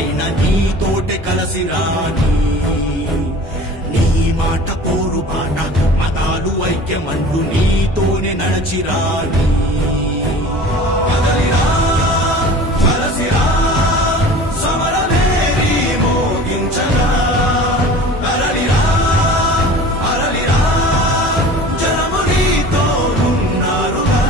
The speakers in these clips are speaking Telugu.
అయిన నీతోటే కలసి రాని నీ మాట కోరు బాట మతాలు ఐక్యమంటూ నీతోనే నడచిరాని కదలిరా కలసిరా సమరమేరి మోగించరా కదలిరా అరలిరా జనము నీతో ఉన్నారుగా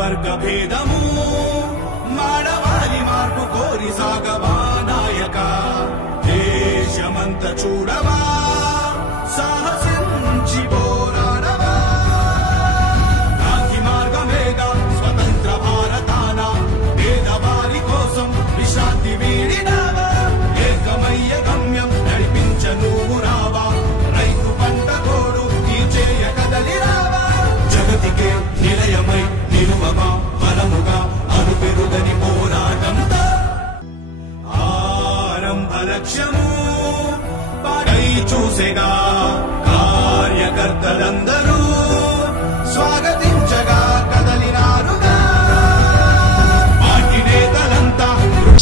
వర్గ భేదము మానవాళి మార్పు కోరి సాగవా నాయక దేశమంత చూడవా సాహసించి పోరాడవా గాంధీ మార్గమేగా స్వతంత్ర భారతాన పేదవారి కోసం విశ్రాంతి వీడినావా ఏకమయ్య గమ్యం నడిపించ నువ్వు రావా రైతు పంట కోడు తీర్చేయ కదలి రావా జగతికే నిలయమై నిలువగా బలముగా అనుపెరుగని పోరాటంతో ఆరంభ లక్ష్యము పై చూసేగా కార్యకర్తలందరూ స్వాగతించగా కదలినారుగా పార్టీ నేతలంతా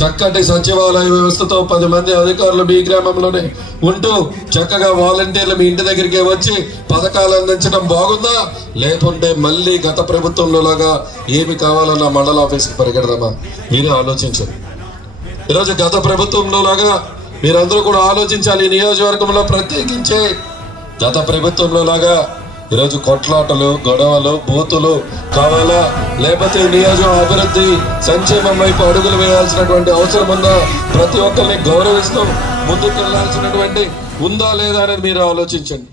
చక్కటి సచివాలయ వ్యవస్థతో 10 మంది అధికారులు మీ గ్రామంలోనే ఉంటూ చక్కగా వాలంటీర్లు మీ ఇంటి దగ్గరికి వచ్చి పథకాలు అందించడం బాగుందా, లేకుంటే మళ్ళీ గత ప్రభుత్వంలో లాగా ఏమి కావాలన్నా మండల ఆఫీస్కి పరిగెడదామా? మీరే ఆలోచించండి. ఈరోజు గత ప్రభుత్వంలో లాగా మీరందరూ కూడా ఆలోచించాలి. ఈ నియోజకవర్గంలో ప్రత్యేకించి గత ప్రభుత్వంలో లాగా ఈరోజు కొట్లాటలు గొడవలు బూతులు కావాలా, లేకపోతే నియోజకవర్గం అభివృద్ధి సంక్షేమం వైపు అడుగులు వేయాల్సినటువంటి అవసరం ఉందా, ప్రతి ఒక్కరిని గౌరవిస్తూ ముందుకు వెళ్లాల్సినటువంటి ఉందా లేదా అనేది మీరు ఆలోచించండి.